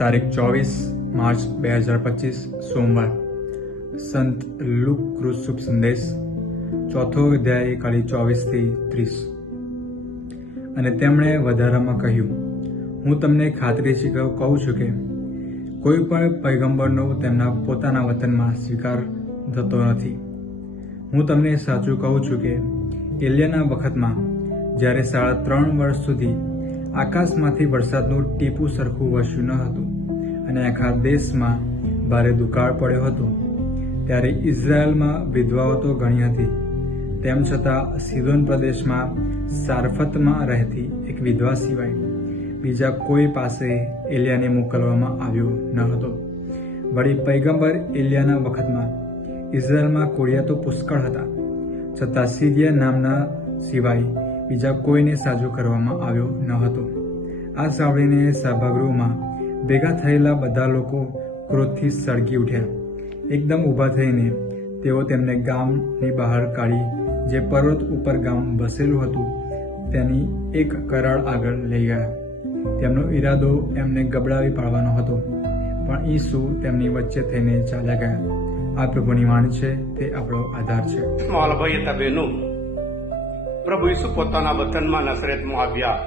તારીખ 24 માર્ચ 2025 સોમવાર સંત લુક ક્રુસ શુભ સંદેશ ચોથો અધ્યાય ખાલી 24 થી 30. અને તેમણે વધારામાં કહ્યું, હું તમને ખાતરીથી કહું છું કે કોઈ પણ પૈગંબરનો તેમના પોતાના વતનમાં સ્વીકાર થતો નથી. હું તમને સાચું કહું છું કે એલિયાના વખતમાં જ્યારે 3.5 વર્ષ સુધી આકાશમાંથી વરસાદનું ટીપું સરખું વરસ્યું ન હતું અને આખા દેશમાં ભારે દુકાળ પડ્યો હતો, ત્યારે ઇઝરાયલમાં વિધવાઓ તો ઘણી હતી. તેમ છતાં સીદોન પ્રદેશમાં સારફતમાં રહેતી એક વિધવા સિવાય બીજા કોઈ પાસે એલિયાને મોકલવામાં આવ્યો ન હતો. વળી પૈગંબર એલિયાના વખતમાં ઇઝરાયલમાં કોળિયા તો પુષ્કળ હતા, છતાં સીરિયા નામના સિવાય બીજા કોઈને સાજો કરવામાં આવ્યો ન હતો. આ સાંભળીને સભાગૃહમાં ભેગા થયેલા બધા લોકો ક્રોધથી સળગી ઉઠ્યા. એકદમ ઊભા થઈને તેઓ તેમને ગામની બહાર કાઢી જે પર્વત ઉપર ગામ વસેલું હતું તેની એક કરાળ આગળ લઈ ગયા. તેમનો ઈરાદો એમને ગબડાવી પાડવાનો હતો, પણ ઈસુ તેમની વચ્ચે થઈને ચાલ્યા ગયા. આ પ્રભુની વાણી છે, તે આપણો આધાર છે. મારા ભાઈ હતા બહેનો, પ્રભુ ઈસુ પોતાના વતનમાં નસરેતમાં આવ્યા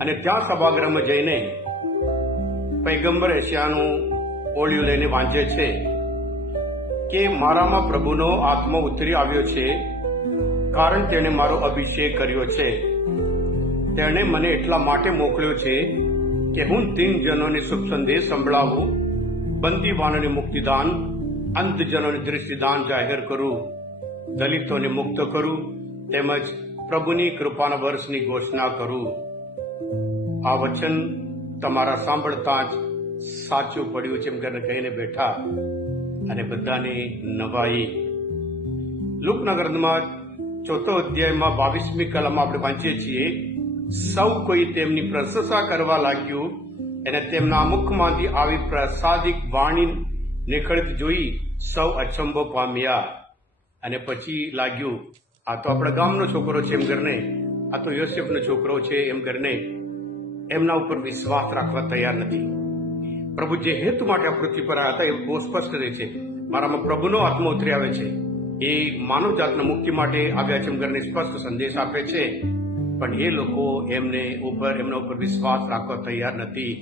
અને ત્યાં સભાગૃહમાં જઈને પૈગંબર એશિયાનું ઓળિયું લઈને વાંચે છે કે મારામાં પ્રભુનો આત્મા ઉતરી આવ્યો છે, કારણ તેણે મારો અભિષેક કર્યો છે. તેણે મને એટલા માટે મોકલ્યો છે કે હું દીનજનોને શુભ સંદેશ સંભળાવું, બંદીવાનોને મુક્તિદાન, અંધજનોને દૃષ્ટિદાન જાહેર કરું, દલિતોને મુક્ત કરું, તેમજ પ્રભુની કૃપાના વર્ષની ઘોષણા કરું. આ વચન તમારા સાંભળતા જ સાચું પડ્યું છે એમ કહીને બેઠા અને બધાને નવાઈ. લુકના ગ્રંથમાં 4 અધ્યાયમાં 22મી કલમમાં આપણે વાંચીએ છીએ, સૌ કોઈ તેમની પ્રશંસા કરવા લાગ્યું અને તેમના મુખમાંથી આવી પ્રસાદિક વાણી નીકળતી જોઈ સૌ અચંબો પામ્યા. અને પછી લાગ્યું, આ તો આપણા ગામનો છોકરો છે એમ કરીને, આ તો યોસેફનો છોકરો છે એમ કરીને એમના ઉપર વિશ્વાસ રાખવા તૈયાર નથી. પ્રભુ જે હેતુ માટે આ પૃથ્વી પર આવ્યા હતા એ બહુ સ્પષ્ટ રહે છે. મારામાં પ્રભુનો આત્મા ઉતરી આવે છે, એ માનવ જાતના મુક્તિ માટે આવ્યા છે એમ કરીને સ્પષ્ટ સંદેશ આપે છે. પણ એ લોકો એમના ઉપર વિશ્વાસ રાખવા તૈયાર નથી.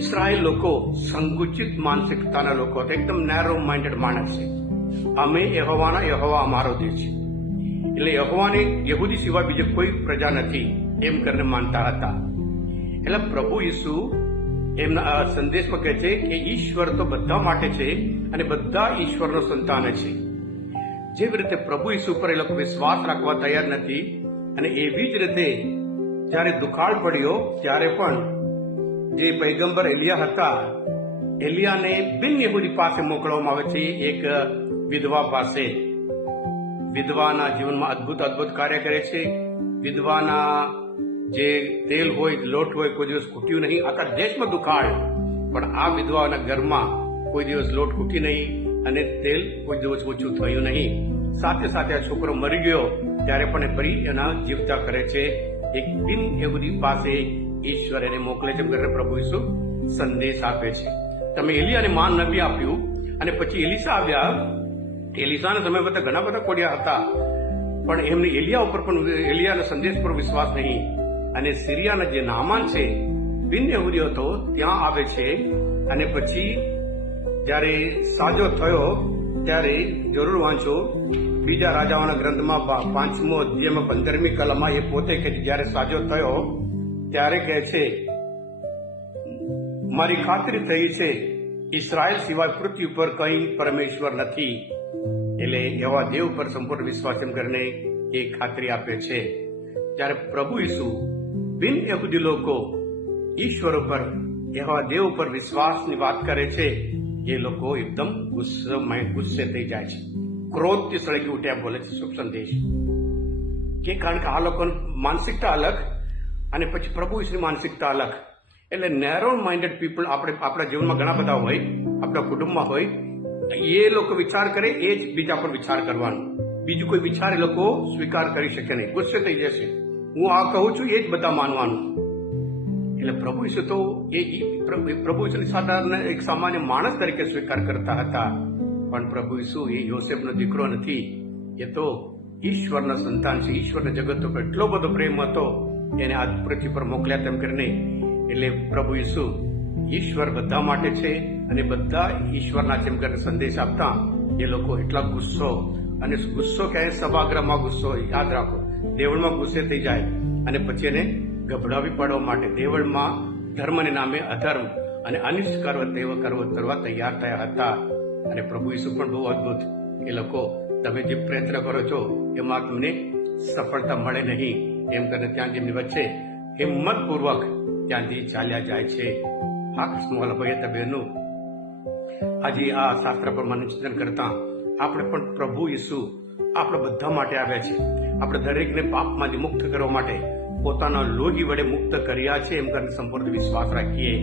ઇસ્રાયેલ લોકો સંકુચિત માનસિકતાના લોકો હતા, એકદમ નેરો માઇન્ડેડ માણસ છે. અમે યહોવા અમારો દેશ છે, એટલે યહોવાને યહૂદી સિવાય બીજે કોઈ પ્રજા નથી એમ કરીને માનતા હતા. એટલે પ્રભુ ઈસુ એમના સંદેશમાં કહે છે કે ઈશ્વર તો બધા માટે છે અને બધા ઈશ્વરનો સંતાન છે. જેવી રીતે પ્રભુ ઈસુ પર એ લોકો વિશ્વાસ રાખવા તૈયાર નથી, અને એવી જ રીતે જ્યારે દુકાળ પડ્યો ત્યારે પણ જે પૈગંબર એલિયા હતા, એલિયાને બિન યહૂદી પાસે મોકલવામાં આવે છે, એક વિધવા પાસે. વિધવાના જીવનમાં અદ્ભુત કાર્ય કરે છે. વિધવાના જે તેલ હોય, લોટ હોય, કોઈ દિવસ ખૂટ્યું નહીં. આખા દેશમાં દુકાળ, પણ આ વિધવાના ઘરમાં કોઈ દિવસ લોટ ખૂટી નહીં અને તેલ કોઈ દિવસ ઓછું થયું નહીં. સાથે સાથે આ છોકરો મરી ગયો ત્યારે પણ ફરી એના જીવતા કરે છે. એક બિન યહૂદી પાસે ઈશ્વર એને મોકલે છે કરીને પ્રભુ ઈસુ સંદેશ આપે છે. તમે એલિયાને માન નથી આપ્યું અને પછી એલિસા આવ્યા. એલિસાના સમય બધા ઘણા બધા કોડિયા હતા, પણ એમને એલિયાના સંદેશ પર વિશ્વાસ નહીં. અને સિરિયાના જે નામાન છે, બિન યહૂદી હતો, ત્યાં આવે છે. અને પછી જ્યારે સાજો થયો ત્યારે જરૂર વાંચો બીજા રાજાઓના ગ્રંથમાં 5મો અધ્યાયમાં 15મી કલમમાં એ પોતે કે જ્યારે સાજો થયો ત્યારે કહે છે, મારી ખાતરી થઈ છે ઇસ્રાયેલ સિવાય પૃથ્વી ઉપર કંઈ પરમેશ્વર નથી. એટલે એવા દેવ પર સંપૂર્ણ વિશ્વાસ એમ કરીને એ ખાતરી આપે છે. જ્યારે પ્રભુ ઈસુ બિન યહૂદી લોકો ઈશ્વર ઉપર, એવા દેવ ઉપર વિશ્વાસની વાત કરે છે, એ લોકો એકદમ ગુસ્સે થઈ જાય છે, ક્રોધથી સળગી ઉઠ્યા બોલે છે શુભ સંદેશ. કે કારણ કે આ લોકોની માનસિકતા અલગ અને પછી પ્રભુ ઈસુની માનસિકતા અલગ. એટલે નેરો માઇન્ડેડ પીપલ આપણા જીવનમાં ઘણા બધા હોય, આપણા કુટુંબમાં હોય. એ લોકો વિચાર કરે એ જ બીજા પર વિચાર કરવાનો, બીજું કોઈ વિચાર એ લોકો સ્વીકાર કરી શકે નહીં, ગુસ્સે થઈ જશે. હું આ કહું છું એ જ બધા માનવાનું. એટલે પ્રભુ ઈસુ તો પ્રભુ ઈસુની સાધારણ એક સામાન્ય માણસ તરીકે સ્વીકાર કરતા હતા, પણ પ્રભુ ઈસુ એ યોસેફનો દીકરો નથી, એ તો ઈશ્વરના સંતાન છે. ઈશ્વરના જગત પર એટલો બધો પ્રેમ હતો, એને આ પૃથ્વી પર મોકલ્યા તેમ કરીને. એટલે પ્રભુ ઈસુ ઈશ્વર બધા માટે છે અને બધા ઈશ્વરના જેમ કરીને સંદેશ આપતા એ લોકો એટલા ગુસ્સો ક્યાંય સભાગૃહમાં ગુસ્સો, યાદ રાખો, દેવળમાં ગુસ્સે થઈ જાય અને પછી એને ગભડાવી પાડવા માટે દેવળમાં ધર્મને નામે અધર્મ અને અનિષ્ટ કરવા તૈયાર થયા હતા. અને પ્રભુ ઈસુ પણ બહુ અદભુત, એ લોકો તમે જે પ્રયત્ન કરો છો એમાં તમને સફળતા મળે નહીં એમ કરીને ત્યાં જેમની વચ્ચે હિંમતપૂર્વક ત્યાંથી ચાલ્યા જાય છે. હા કૃષ્ણ ભાઈ બહેનો, આજે આ શાસ્ત્ર પ્રમાણે ચિંતન કરતા આપણે પણ પ્રભુ ઈસુ આપણે બધા માટે આવ્યા છે. આપણે દરેકને પાપમાંથી મુક્ત કરવા માટે પોતાના લોહી વડે મુક્ત કર્યા છે એમ કરીને સંપૂર્ણ વિશ્વાસ રાખીએ.